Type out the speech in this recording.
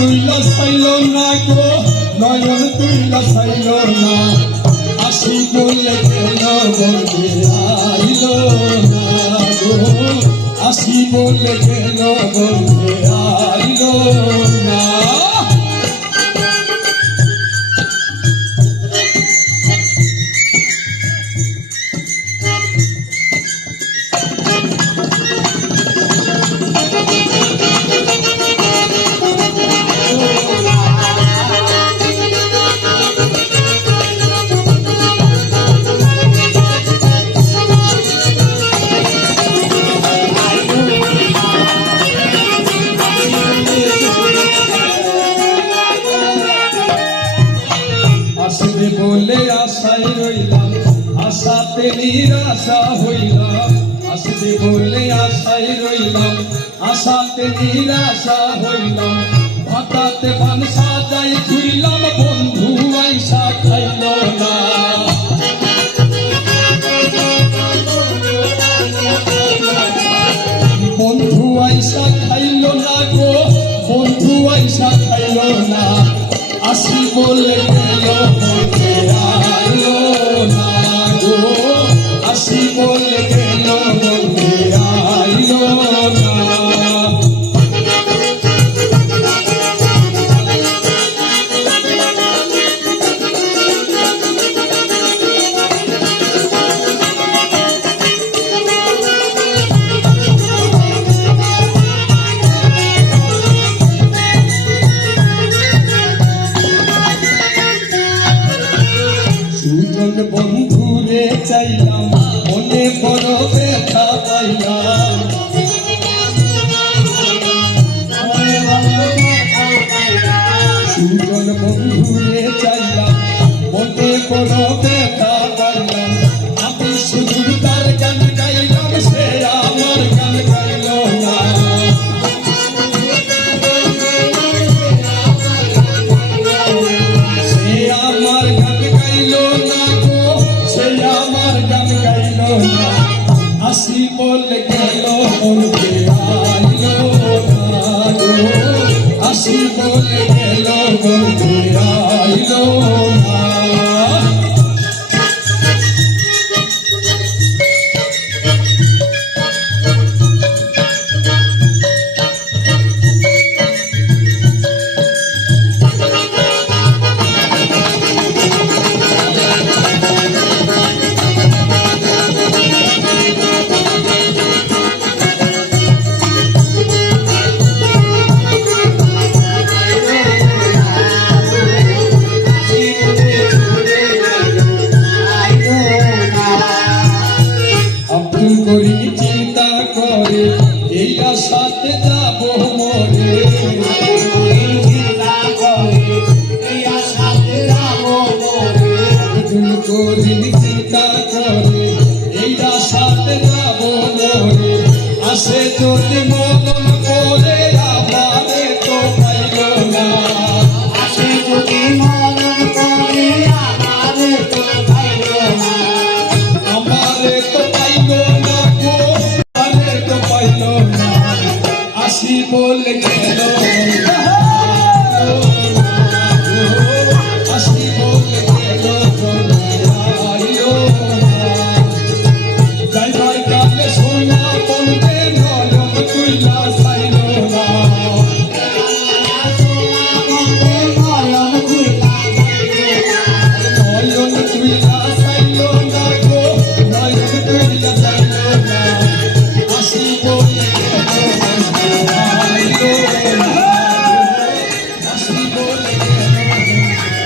তুইলা চাইল না গো নয়ন তুইলা চাইল না আসি বলে গেল বলতে আইল না গো আসি বলে গেল বলতে আইল না আসবে বলে আশায় রইলাম আশাতে নিরাশা হইলাম আসবে বলে আশায় রইলাম আশাতে নিরাশা হইলাম ভাতাতে পান সাজাই ধুইলাম বন্ধু আইসা খাইল না বন্ধু আইসা খাইল না গো বন্ধু আইসা খাইল না আসি বলে গেল বলতে আইল না গো আসি বলে গেল বলতে আইল না সুজন বন্ধুরে চাইলাম মনে বড় ব্যথা পাইলাম সুজন বন্ধুরে চাইলাম মনে বড় ব্যথা পাইলাম আমি শুধু তার গান গাইলাম সে আমার গান গাইল না সে আমার গান গাইল না গো সে আমার গান গাইল না আসি বলে গেল বলতে আইল না গো আসি বলে